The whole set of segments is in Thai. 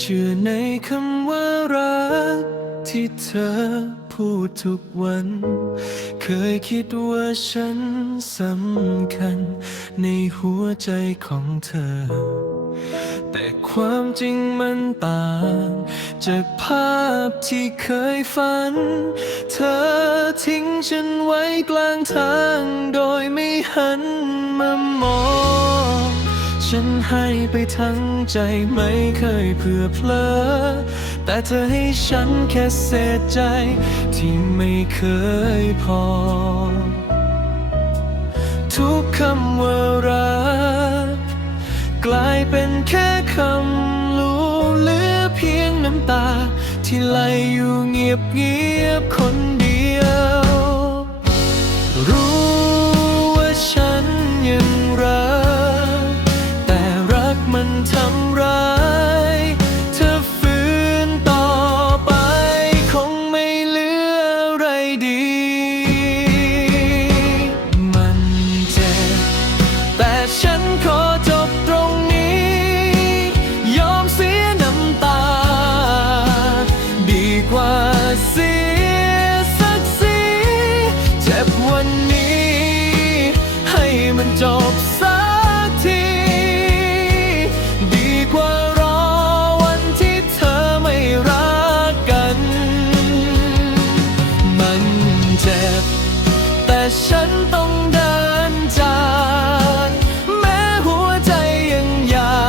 เชื่อในคำว่ารัก ที่เธอพูดทุกวัน เคยคิดว่าฉันสำคัญ ในหัวใจของเธอ แต่ความจริงมันต่าง จากภาพที่เคยฝัน เธอทิ้งฉันไว้กลางทาง โดยไม่หันมามอง ฉันให้ไปทั้งใจไม่เคยเผื่อเพลอ แต่เธอให้ฉันแค่เศษใจที่ไม่เคยพอ ทุกคำว่ารักกลายเป็นแค่คำลูเหลือเพียงน้ำตา ที่ไหลอยู่เงียบเงียบคน ฉันต้องเดินจากแม้หัวใจยังอยา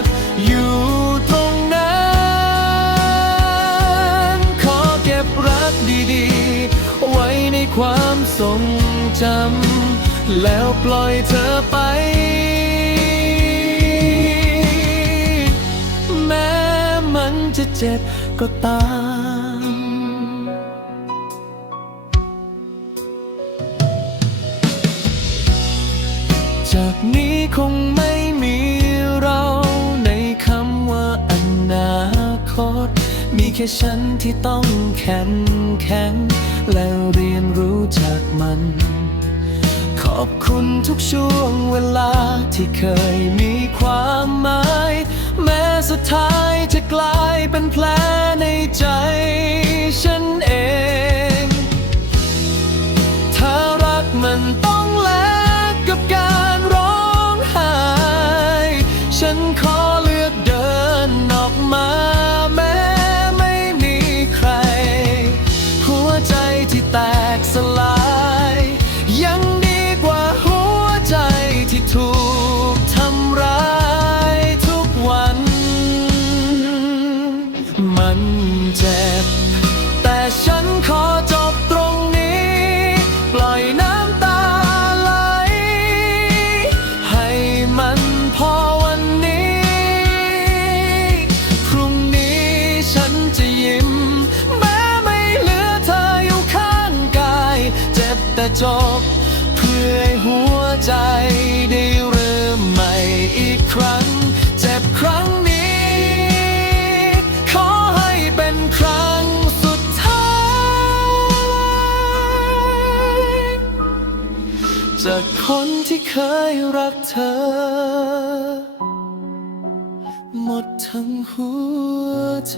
กอยู่ตรงนั้นขอเก็บรักดีๆ ไว้ในความทรงจำแล้วปล่อยเธอไปแม้มันจะเจ็บก็ตาม คงไม่มีเราในคำว่าอนาคต มีแค่ฉันที่ต้องแข็งแข็งและเรียนรู้จากมัน ขอบคุณทุกช่วงเวลาที่เคยมีความหมาย แม้สุดท้ายจะกลายเป็นแผลในใจฉันเอง ถ้ารักมันต้อง เจ็บ แต่ฉันขอจบตรงนี้ ปล่อยน้ำตาไหล ให้มันพอวันนี้ พรุ่งนี้ฉันจะยิ้ม แม้ไม่เหลือเธออยู่ข้างกาย เจ็บแต่จบ เพื่อให้หัวใจได้เริ่มใหม่อีกครั้ง จากคนที่เคยรักเธอ หมดทั้งหัวใจ